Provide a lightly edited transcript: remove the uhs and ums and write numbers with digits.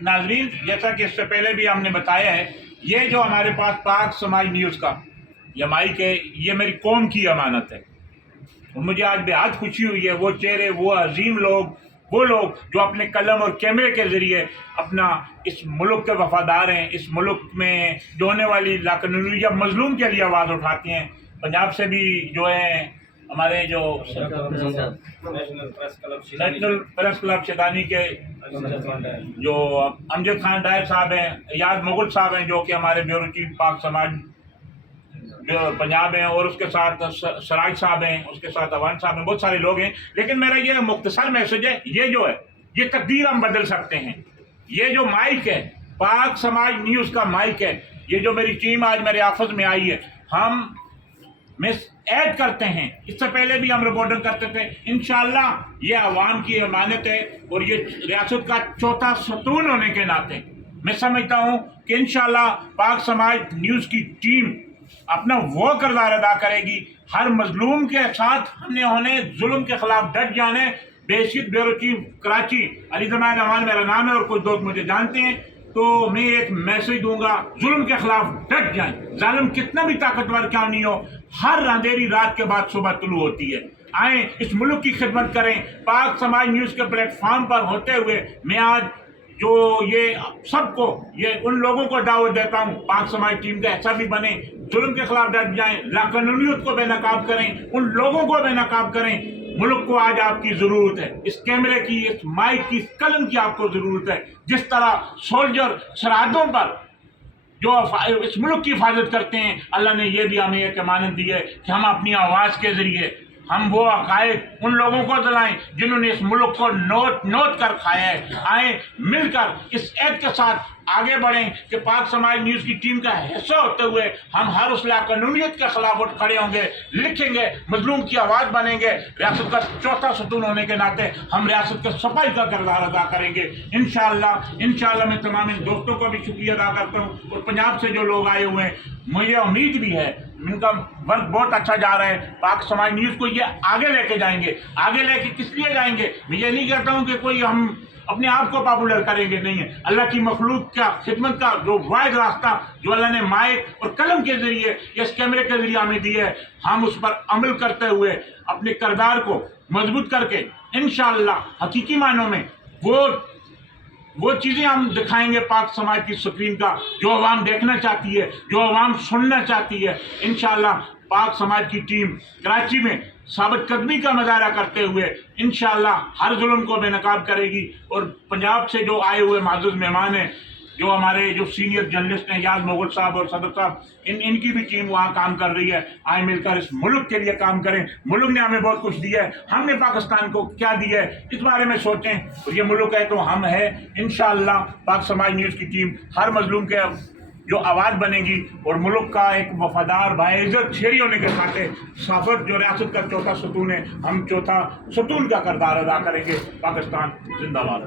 नाजरीन, जैसा कि इससे पहले भी हमने बताया है, ये जो हमारे पास पाक समाज न्यूज़ का ये माइक है, ये मेरी कौम की अमानत है और मुझे आज बेहद खुशी हुई है। वो चेहरे, वो अजीम लोग, वो लोग जो अपने कलम और कैमरे के ज़रिए अपना इस मुल्क के वफादार हैं, इस मुल्क में जो होने वाली लाकानूनी या मजलूम के लिए आवाज़ उठाती हैं। पंजाब से भी जो है हमारे जो नेशनल प्रेस क्लब शैतानी के जो अमजद खान डायर साहब हैं, याद मुगल साहब हैं, जो कि हमारे ब्यूरो चीफ पाक समाज जो पंजाब हैं, और उसके साथ सराज साहब हैं, उसके साथ अवान साहब हैं, बहुत सारे लोग हैं। लेकिन मेरा ये मुख्तसर मैसेज है, ये जो है ये तकदीर हम बदल सकते हैं। ये जो माइक है, पाक समाज न्यूज़ का माइक है, ये जो मेरी टीम आज मेरे ऑफिस में आई है, हम मिस ऐड करते हैं। इससे पहले भी हम रिपोर्टिंग करते थे। इंशाअल्लाह ये अवाम की अमानत है और ये रियासत का चौथा सतून होने के नाते मैं समझता हूँ कि इंशाअल्लाह पाक समाज न्यूज़ की टीम अपना वो किरदार अदा करेगी। हर मजलूम के साथ हमने होने, जुल्म के खिलाफ डट जाने। Basic bureau chief Karachi Ali Zaman Aman मेरा नाम है और कुछ दोस्त मुझे जानते हैं, तो मैं एक मैसेज दूंगा, जुल्म के खिलाफ डट जाएं। जालिम कितना भी ताकतवर क्यों नहीं हो, हर अंधेरी रात के बाद सुबह तुलू होती है। आए इस मुल्क की खिदमत करें। पाक समाज न्यूज़ के प्लेटफॉर्म पर होते हुए मैं आज जो ये सबको, ये उन लोगों को दावत देता हूँ, पाक समाज टीम का ऐसा भी बने, जुल्म के खिलाफ डट जाएं, लाकानूनियत को बेनकाब करें, उन लोगों को बेनकाब करें। मुल्क को आज आपकी ज़रूरत है, इस कैमरे की, इस माइक की, इस कलम की आपको ज़रूरत है। जिस तरह सोल्जर सरहदों पर जो इस मुल्क की हिफाजत करते हैं, अल्लाह ने यह भी हमें एक अमानत दी है कि हम अपनी आवाज़ के ज़रिए हम वो हक़ाइक़ उन लोगों को दिलाएं जिन्होंने इस मुल्क को नोट कर खाया है। आए मिलकर इस ऐद के साथ आगे बढ़ें कि पाक समाज न्यूज़ की टीम का हिस्सा होते हुए हम हर उस लाकानूनियत के खिलाफ उठ खड़े होंगे, लिखेंगे, मजलूम की आवाज़ बनेंगे। रियासत का चौथा सतून होने के नाते हम रियासत के सफाई का किरदार अदा करेंगे इंशाअल्लाह। मैं तमाम दोस्तों का भी शुक्रिया अदा करता हूँ और पंजाब से जो लोग आए हुए हैं, मुझे उम्मीद भी है इनका वर्क बहुत अच्छा जा रहा है। पाक समाज न्यूज़ को ये आगे लेके जाएंगे। आगे लेके किस लिए जाएंगे? मैं ये नहीं कहता हूँ कि कोई हम अपने आप को पॉपुलर करेंगे, नहीं है। अल्लाह की मखलूक का खिदमत का जो वाहिद रास्ता जो अल्लाह ने माइक और कलम के जरिए, इस कैमरे के जरिए हमें दिया है, हम उस पर अमल करते हुए अपने किरदार को मजबूत करके इंशाअल्लाह हकीकी मानों में वो चीज़ें हम दिखाएंगे पाक समाज की स्क्रीन का, जो अवाम देखना चाहती है, जो अवाम सुनना चाहती है। इंशाअल्लाह पाक समाज की टीम कराची में साबित कदमी का मुजाहरा करते हुए इंशाअल्लाह हर जुल्म को बेनकाब करेगी। और पंजाब से जो आए हुए माज़ूज़ मेहमान हैं, जो हमारे जो सीनियर जर्नलिस्ट हैं, याद मुगल साहब और सदर साहब, इनकी भी टीम वहाँ काम कर रही है। आए मिलकर इस मुल्क के लिए काम करें। मुल्क ने हमें बहुत कुछ दिया है, हमने पाकिस्तान को क्या दिया है इस बारे में सोचें। और ये मुल्क है तो हम है। इंशाअल्लाह पाक समाज न्यूज़ की टीम हर मजलूम के जो आवाज़ बनेगी और मुल्क का एक वफादार बाइज़्ज़त शहरी होने के नाते साफत जो रियासत का चौथा सतून है, हम चौथा सतून का किरदार अदा करेंगे। पाकिस्तान जिंदाबाद।